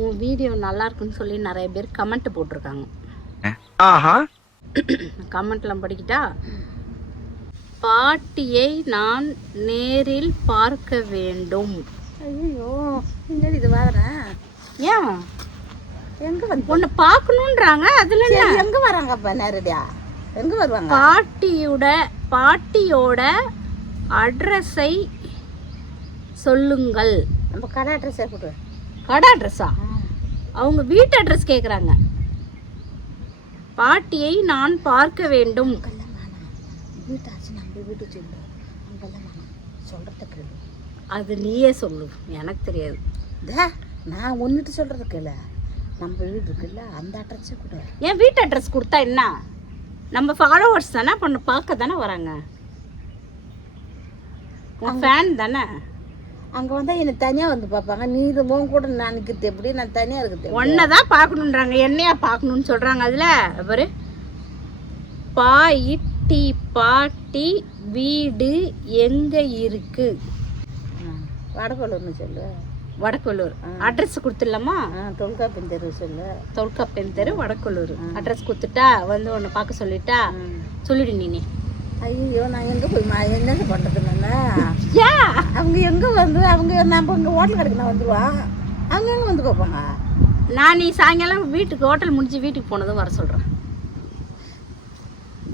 உன் வீடியோ நல்லா இருக்குன்னு சொல்லி நிறைய பேர் கமெண்ட் போட்டிருக்காங்க. கமெண்ட்லாம் படிக்கிட்டா? பாட்டியை நான் நேரில் பார்க்க வேண்டும். ஐயோ இது வரேன். ஏன் எங்க வந்து உன்னை பார்க்கணுன்றாங்க. அதுல எங்க வராங்கப்பா நேரடியா? எங்க வருவாங்க? பாட்டியோட அட்ரஸை சொல்லுங்கள். நம்ம கடை அட்ரஸே கொடு. கடை அட்ரஸா? அவங்க வீட்டு அட்ரஸ் கேட்குறாங்க. பாட்டியை நான் பார்க்க வேண்டும். வீட்டாச்சு நம்ம வீட்டு சொல்லு. அங்கெல்லாம் சொல்கிறதுக்கு அது நீயே சொல்லு, எனக்கு தெரியாது. நான் ஒன்றுட்டு சொல்கிறதுக்கு இல்லை, நம்ம வீடு இருக்குல்ல அந்த அட்ரஸே கொடு. ஏன் வீட்டு அட்ரஸ் கொடுத்தா என்ன? நம்ம ஃபாலோவர்ஸ் தானே, பொண்ணு பார்க்க தானே வராங்க. உன் ஃபேன் தானே. அங்கே வந்தால் என்னை தனியாக வந்து பார்ப்பாங்க. நீ இதுவும் கூட நினைக்கிறது எப்படி? நான் தனியாக இருக்குது. ஒன்றை தான் பார்க்கணுன்றாங்க, என்னையா பார்க்கணுன்னு சொல்கிறாங்க. அதில் பாரு, பாட்டி வீடு எங்கே இருக்கு? வடக்கொல்லூர்னு சொல்லு. வடக்கொல்லூர் அட்ரஸ் கொடுத்துடலாமா? தொல்காப்பின் தெரு சொல்லு. தொல்காப்பின் தெரு வடக்கொல்லூர் அட்ரஸ் கொடுத்துட்டா வந்து உன்னை பார்க்க சொல்லிட்டா சொல்லிடு நீ. ஐயோ நான் எங்கே போய் என்னது பண்ணுறது? ஏன் அவங்க எங்கே வந்து அவங்க நம்ம இங்கே ஹோட்டல் கடைக்கு நான் வந்துடுவான். அவங்க எங்கே வந்து பார்ப்பாங்க? நான் நீ சாயங்காலம் வீட்டுக்கு ஹோட்டல் முடிஞ்சு வீட்டுக்கு போனதும் வர சொல்கிறேன்.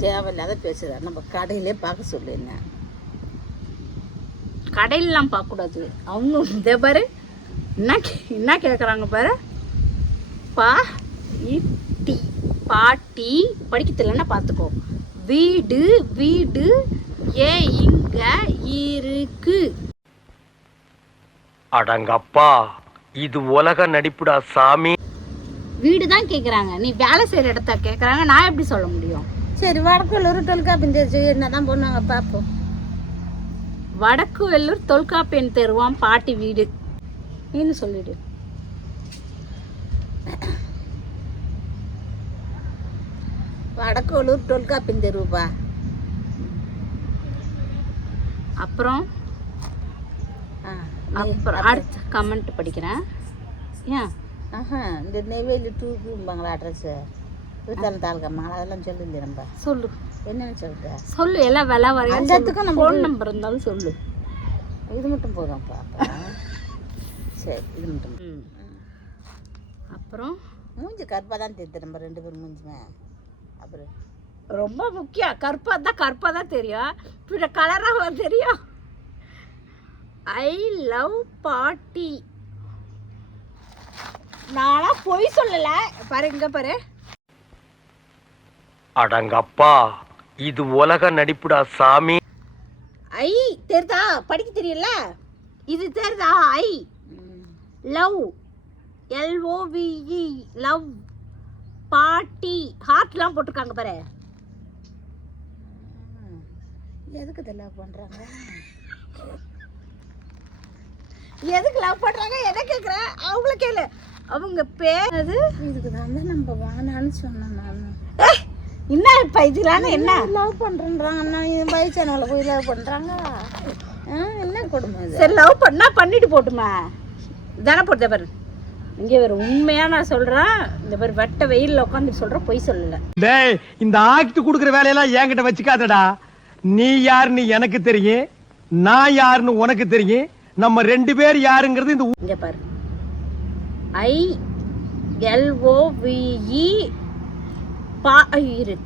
தேவையில்லாத பேசுகிறா. நம்ம கடையிலே பார்க்க சொல்லு. என்ன கடையிலலாம் பார்க்கக்கூடாது. அவங்க இதே பாரு என்ன கேட்குறாங்க பாரு. பாட்டி படிக்க தெரியலன்னா பார்த்துக்கோ. வீடு இங்க இருக்கு. அடங்கப்பா, இது உலக நடிப்புடா சாமி. வீடு தான் கேட்குறாங்க, நீ வேலை செய்கிற இடத்த கேட்குறாங்க. நான் எப்படி சொல்ல முடியும்? சரி, வடக்கொல்லூர் தொல்காப்பின் தெரு என்னதான் பண்ணுவாங்க பார்ப்போம். வடக்குவெல்லூர் தொல்காப்பியன் தெருவாம் பாட்டி வீடு நீன்னு சொல்லிடு. வடக்கொல்லூர் தொல்காப்பின் தெருப்பா. அப்புறம் அடுத்த கமெண்ட் படிக்கிறேன். ஏன் இந்த நெய்வேலி 2க்கும்பாங்களா அட்ரஸு? விருத்தாலம் தாலுக்காம்பாங்களா? அதெல்லாம் சொல்லு. இல்லையா நம்ம சொல்லு. என்னன்னு சொல்லுங்க சொல்லு. எல்லாம் விலை வரையும் எல்லாத்துக்கும் நம்ம ஃபோன் நம்பர் இருந்தாலும் சொல்லு. இது மட்டும் போதும்ப்பா. சரி, இது மட்டும். அப்புறம் மூஞ்சி கருப்பாக தான் தெரியுது நம்ம 2 பேரும் மூஞ்சுமே. அப்புறம் ரொம்ப முக்கியம், கருப்பாக தான் தெரியும். பின்ன கலராக தெரியும். ஐ லவ் பாட்டி. நானா பொய் சொல்லலை பாரு. இங்க பாரு. அடங்கப்பா, இது உலக நடிப்புடா சாமி. ஐ தெரிதா? படிக்க தெரியல. இது தெரிதா? ஐ லவ் LOVE லவ் பாட்டி. ஹார்ட்லாம் போட்டிருக்காங்க பாரு. எதுக்கு இதெல்லாம் பண்ணுறாங்க? எதுக்கு லவ் பண்ணுறாங்க என்ன கேட்குற? அவங்கள கேளு. அவங்க பேர் அது. இதுக்கு தான் நம்ம வாங்கன்னு சொன்னேன் நான். என்ன இப்போ இதெல்லாம் என்ன லவ் பண்ணுறாங்க? பைக் சேனலில் போய் லவ் பண்ணுறாங்க. என்ன கொடுமை இது? சரி, லவ் பண்ணிட்டு போட்டுமா தானே போட்டு பாரு. இங்கே வேறு உண்மையாக நான் சொல்கிறேன். இந்த மாதிரி வெட்ட வெயிலில் உட்காந்து சொல்கிறேன், பொய் சொல்லலை. டேய், இந்த ஆக்ட் கொடுக்குற வேலையெல்லாம் என்கிட்ட வச்சுக்காதடா. நீ யாருன்னு எனக்கு தெரியும், நான் யாருன்னு உனக்கு தெரியும். நம்ம 2 பேர் யாருங்கிறது இந்த இங்கே பாரு. ILOVE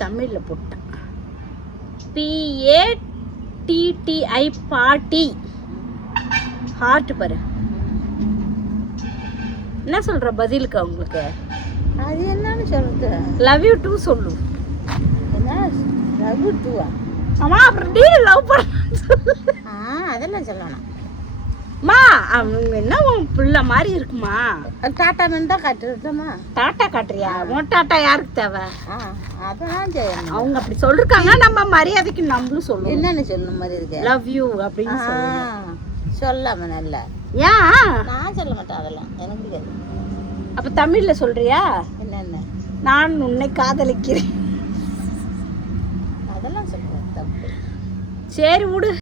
தமிழில் போட்டேன். PATTI பாட்டி. ஹார்ட் பாரு. என்ன சொல்ற பதிலுக்கு அவங்களுக்கு? அது என்னன்னு சொல்றது? லவ் யூ டூ சொல்லு. என்ன லவ் யூ டூவா? அம்மா அப்புறம் நீ லவ் பண்ண. அதெல்லாம் சொல்லணும். மா அவங்க என்ன உன் பிள்ளை மாதிரி இருக்குமா? டாட்டா தான் காட்டுறதுமா? டாட்டா காட்டுறியா? உன் டாட்டா யாருக்கு தேவை? அதான் செய்யணும். அவங்க அப்படி சொல்லிருக்காங்க, நம்ம மரியாதைக்கு நம்மளும் சொல்லணும். என்னன்னு சொல்லணும் மாதிரி இருக்கு? லவ் யூ அப்படின்னு சொல்லாம நல்லா. ஏன் நான் சொல்ல மாட்டேன், அதெல்லாம் எனக்கு தெரியாது. அப்ப தமிழ்ல சொல்றியா? என்னென்ன? நான் உன்னை காதலிக்கிறேன். அதெல்லாம் சொல்றேன் தப்பு. சரி விடு.